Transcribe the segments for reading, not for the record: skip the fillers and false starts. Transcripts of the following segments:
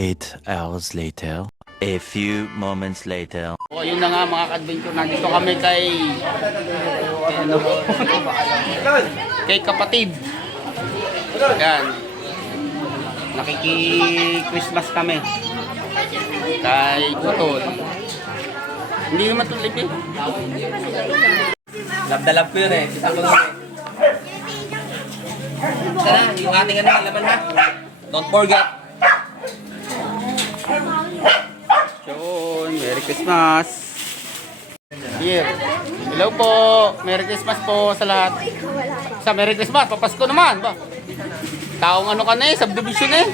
8 hours later. A few moments later. O, yun na nga mga ka-adventure. Nandito kami kay kapatid. Yan. Nakiki-Christmas kami. Kay Utol. Hindi naman tulip eh. Lab ko yun eh. Kita ko nun eh. Sana, yung ating laman ha. Don't forget. Yun, Merry Christmas. Here. Hello po. Merry Christmas po sa lahat. Sa Merry Christmas, papasko naman ba? Taong ano ka na eh, subdivision eh.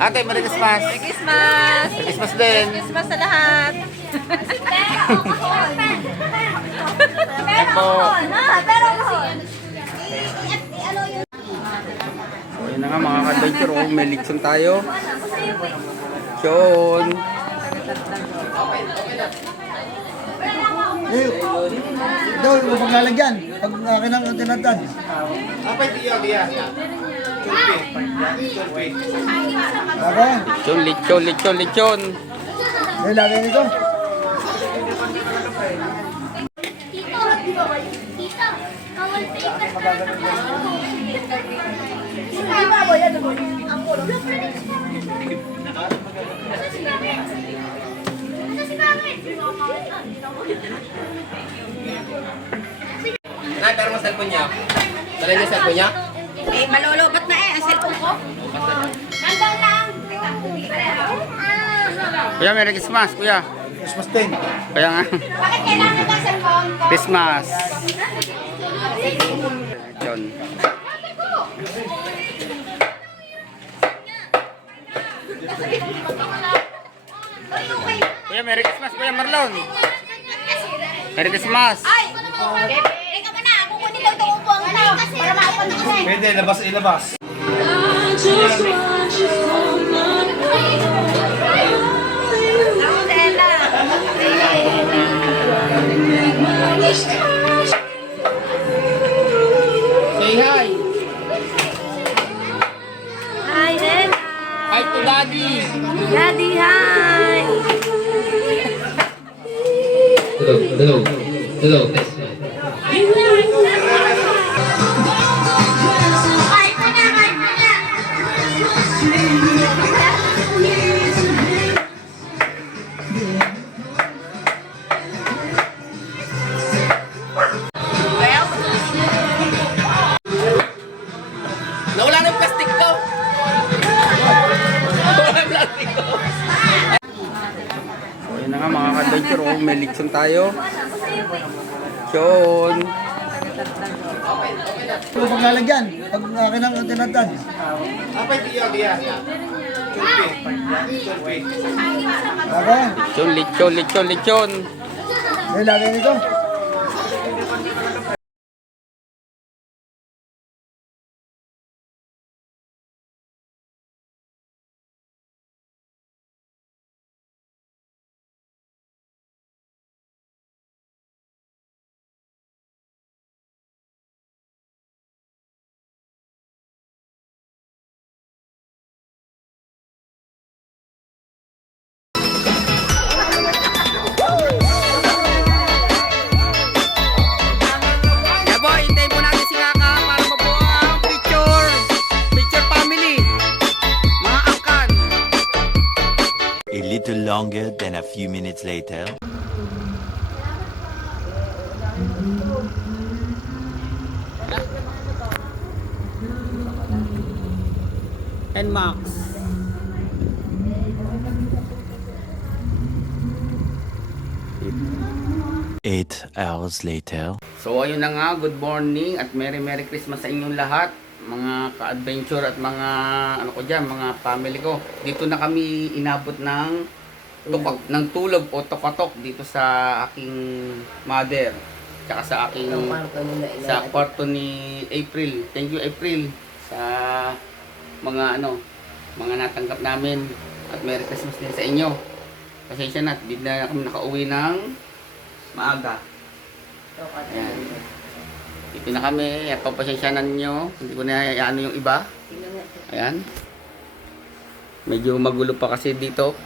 Ate, Merry Christmas. Merry Christmas! Merry Christmas din. Merry Christmas sa lahat! Yan po. So, yun na nga mga ka-adventure. Oh, may lechon tayo. Lechon. Ito, yung paglalagyan. Pag akin ang tinatad. Ako? Lechon. May lagay nito. Nay, pero mo cellphone niya. Dala niya cellphone niya? Eh, malulobot na eh, ang cellphone ko. Nandang lang! Kuya, Merry Christmas, kuya. Christmas din. Kaya nga. Bakit kailangan ng cellphone ko? Christmas. Lechon. Kuya, Merry Christmas, Kuya Marlon. Merry Christmas. Ay! Teka mo na, kukunin daw itong upuan ko para makapan na kasi. Pwede, ilabas. Ako, Stella. Say hi. Hi, Stella. Hi to Daddy. Daddy, hi! Hello. Kahit pa na! Nawala na yung plastic ko. Nawala yung plastic ko. So, yun na nga mga ka-adventure. Oh, may lechon tayo. Lechon. Yung paglalagyan. Pag akin ang tinatad. Ako? Lechon. May lagay nito. Yeah boy, hintayin po natin si Kaka para mabuo ang picture family. Mga angkan. A little longer than a few minutes later. And Max. Eight hours later. So ayun na nga, good morning at Merry Christmas sa inyong lahat, mga ka-adventure at mga ano ko diyan, mga family ko. Dito na kami inabot ng tulog o tokatok dito sa aking mother. Tsaka sa aking sa kwarto ni April. Thank you April sa mga mga natanggap namin at Merry Christmas din sa inyo. Pasensya na, hindi na kami nakauwi ng maaga. Ayan. Dito na kami. Pagpasensyanan nyo. Hindi ko na ano yung iba. Ayan. Medyo magulo pa kasi dito.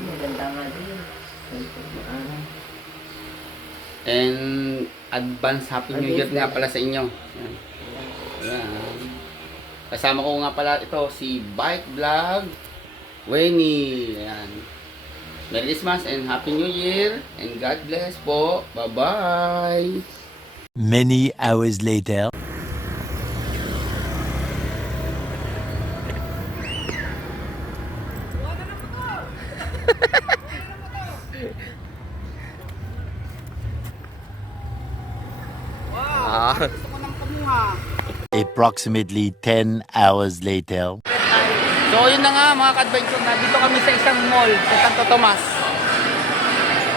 Maganda nga din. And advance Happy New Year nga pala sa inyo. Yan. Ayan. Kasama ko nga pala ito si Bike Vlog Winnie. Ayan. Merry Christmas and Happy New Year and God bless po. Bye-bye. Many hours later. Gusto ko ng kumuha. Approximately 10 hours later. So yun na nga mga ka-adventure, nandito kami sa isang mall sa Santo Tomas.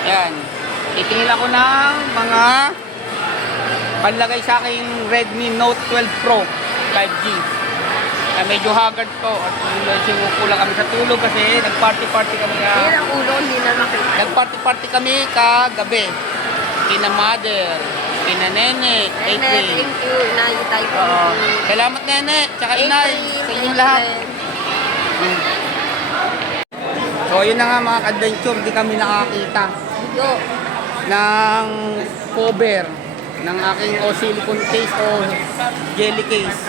Ayan. Titingin ako ng mga panlagay sa aking Redmi Note 12 Pro 5G. Medyo haggard to at medyo kulang kami sa tulog kasi nag-party-party kami Yan ang ulo, hindi na nakita. Nag-party-party kami kagabi. Kina mother, kina nene, Nene, April. thank you. Inay, tayo po. Salamat nene, tsaka inay, sa inyong lahat. So yun na nga mga adventure, di kami nakakita Yo. ng cover ng aking silicone case o jelly case.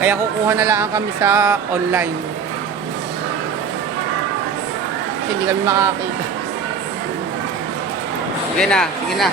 Kaya kukuha na lang kami sa online. Kasi hindi kami makakita. Sige na.